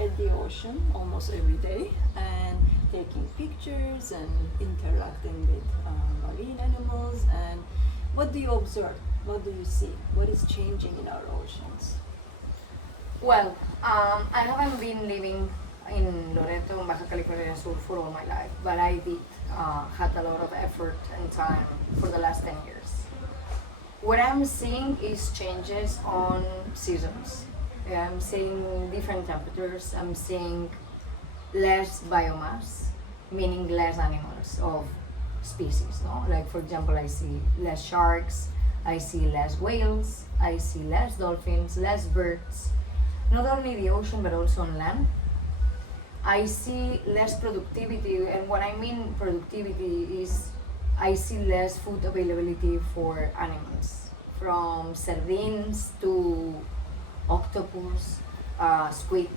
at the ocean almost every day and taking pictures and interacting with marine animals. And what do you observe? What do you see? What is changing in our oceans? Well, I haven't been living in Loreto, Baja California Sur for all my life, but I did had a lot of effort and time for the last 10 years. What I'm seeing is changes on seasons. I'm seeing different temperatures. I'm seeing less biomass, meaning less animals of species. No, like for example, I see less sharks, I see less whales, I see less dolphins, less birds. Not only the ocean but also on land. I see less productivity, and what I mean productivity is I see less food availability for animals, from sardines to octopus, squid,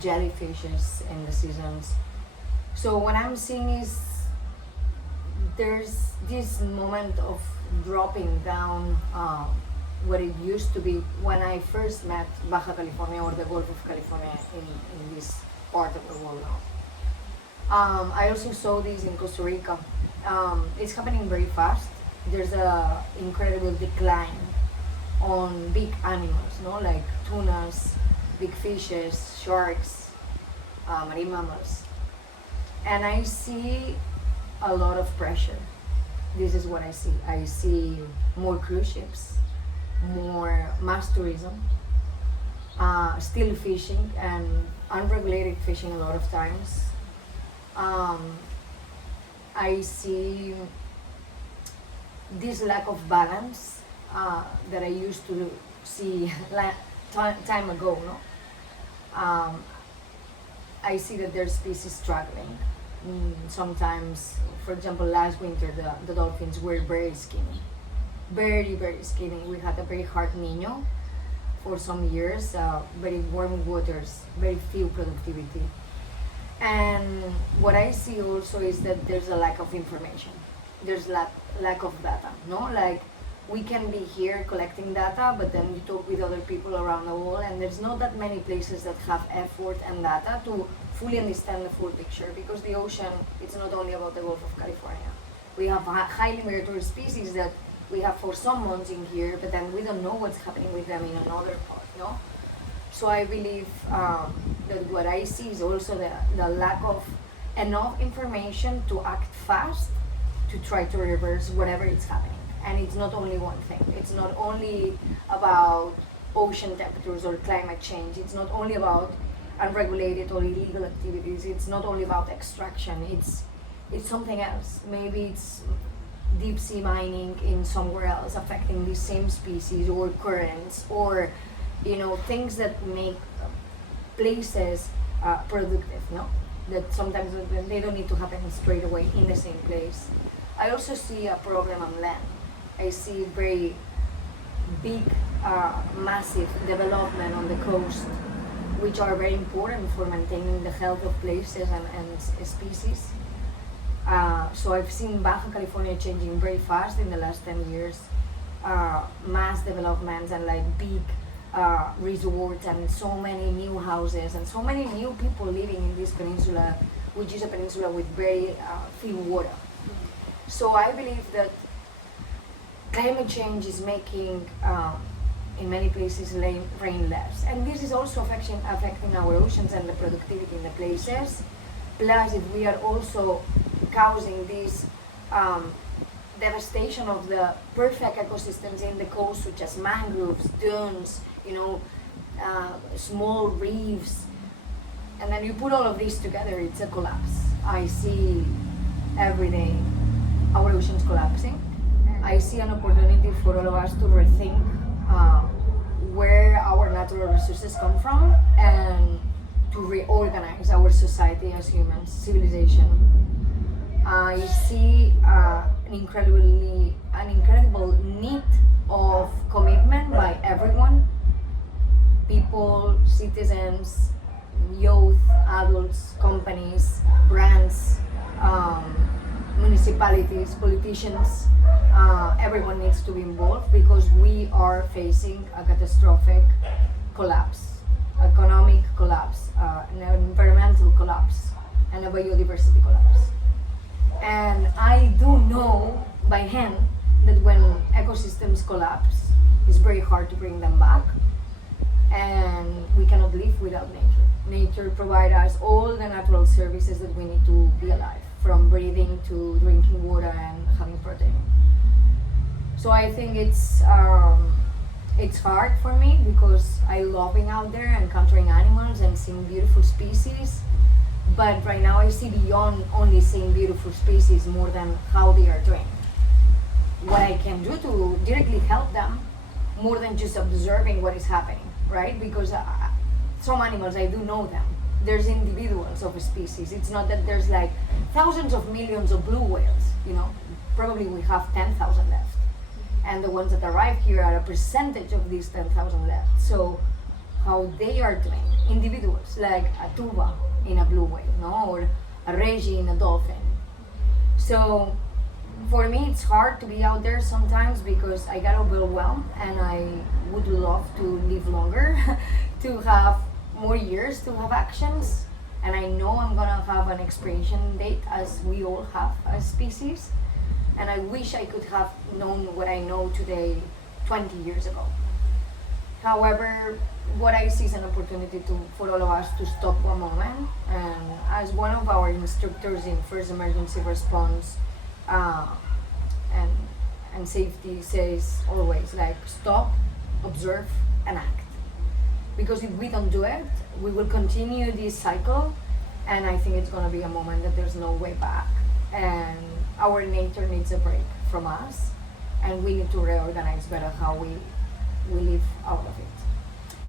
jellyfishes in the seasons. So what I'm seeing is there's this moment of dropping down what it used to be when I first met Baja California or the Gulf of California in this part of the world now. I also saw this in Costa Rica. It's happening very fast. There's a incredible decline on big animals, no, like tunas, big fishes, sharks, marine mammals. And I see a lot of pressure. This is what I see. I see more cruise ships, more mass tourism, still fishing and unregulated fishing a lot of times. I see this lack of balance that I used to see time ago. No, I see that there's species struggling. Sometimes, for example, last winter the dolphins were very skinny, very skinny. We had a very hard Niño for some years, very warm waters, very few productivity. And what I see also is that there's a lack of information. There's lack of data, no? Like, we can be here collecting data, but then you talk with other people around the world, and there's not that many places that have effort and data to fully understand the full picture, because the ocean, it's not only about the Gulf of California. We have highly migratory species that we have for some months in here, but then we don't know what's happening with them in another part, no? So I believe that what I see is also the lack of enough information to act fast to try to reverse whatever is happening. And it's not only one thing. It's not only about ocean temperatures or climate change. It's not only about unregulated or illegal activities. It's not only about extraction. It's something else. Maybe it's deep sea mining in somewhere else affecting the same species, or currents, or things that make places productive. No, that sometimes they don't need to happen straight away in the same place. I also see a problem on land. I see very big, massive development on the coast, which are very important for maintaining the health of places and species. So I've seen Baja California changing very fast in the last 10 years. Mass developments and like big resorts and so many new houses and so many new people living in this peninsula, which is a peninsula with very few water. So I believe that climate change is making, in many places, rain less. And this is also affecting our oceans and the productivity in the places. Plus, if we are also causing this devastation of the perfect ecosystems in the coast, such as mangroves, dunes, small reefs, and then you put all of this together, it's a collapse. I see every day our oceans collapsing. I see an opportunity for all of us to rethink where our natural resources come from and to reorganize our society as humans, civilization. I see an incredible need of commitment by everyone, people, citizens, youth, adults, companies, brands, municipalities, politicians. Everyone needs to be involved because we are facing a catastrophic collapse a biodiversity collapse. And I do know by hand that when ecosystems collapse, it's very hard to bring them back, and we cannot live without nature. Nature provides us all the natural services that we need to be alive, from breathing to drinking water and having protein. So I think it's hard for me because I love being out there and encountering animals and seeing beautiful species. But right now I see beyond only seeing beautiful species more than how they are doing. What I can do to directly help them more than just observing what is happening, right? Because some animals, I do know them. There's individuals of a species. It's not that there's like thousands of millions of blue whales, you know. Probably we have 10,000 left. And the ones that arrive here are a percentage of these 10,000 left. So how they are doing, individuals, like a tuba in a blue whale, no? Or a Reggie in a dolphin. So for me, it's hard to be out there sometimes because I get overwhelmed and I would love to live longer, to have more years to have actions. And I know I'm gonna have an expiration date, as we all have as species. And I wish I could have known what I know today 20 years ago. However, what I see is an opportunity for all of us to stop one moment. And as one of our instructors in first emergency response and safety says always, like, stop, observe, and act. Because if we don't do it, we will continue this cycle, and I think it's gonna be a moment that there's no way back. And our nature needs a break from us, and we need to reorganize better how we live out of it.